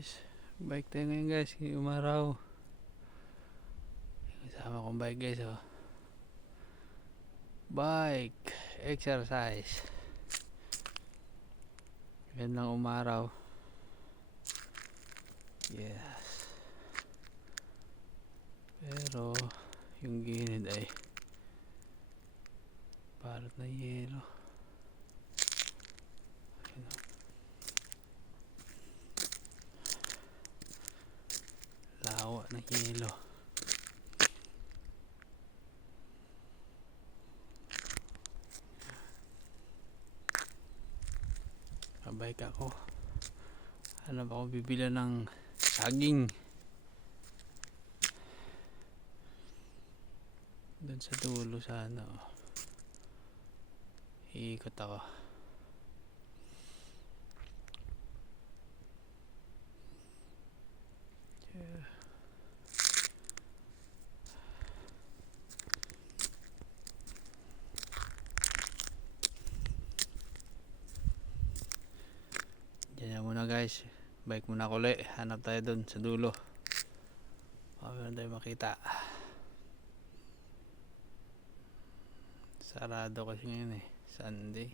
Guys, bike tayo ngayon guys, ngayong umaraw. Kasama kong bike guys, oh. Bike exercise. Yan lang umaraw. Yes. Pero yung gilid ay parang na yelo. Lawa na yelo. Kabike ako. Ano ba ako bibila ng saging doon sa dulo sana, oh. Iikot ako. Yeah. Diyan muna guys, bike muna ako ulit. Hanap tayo doon sa dulo. Meron tayo makita. Sarado kasi ngayon eh, Sunday.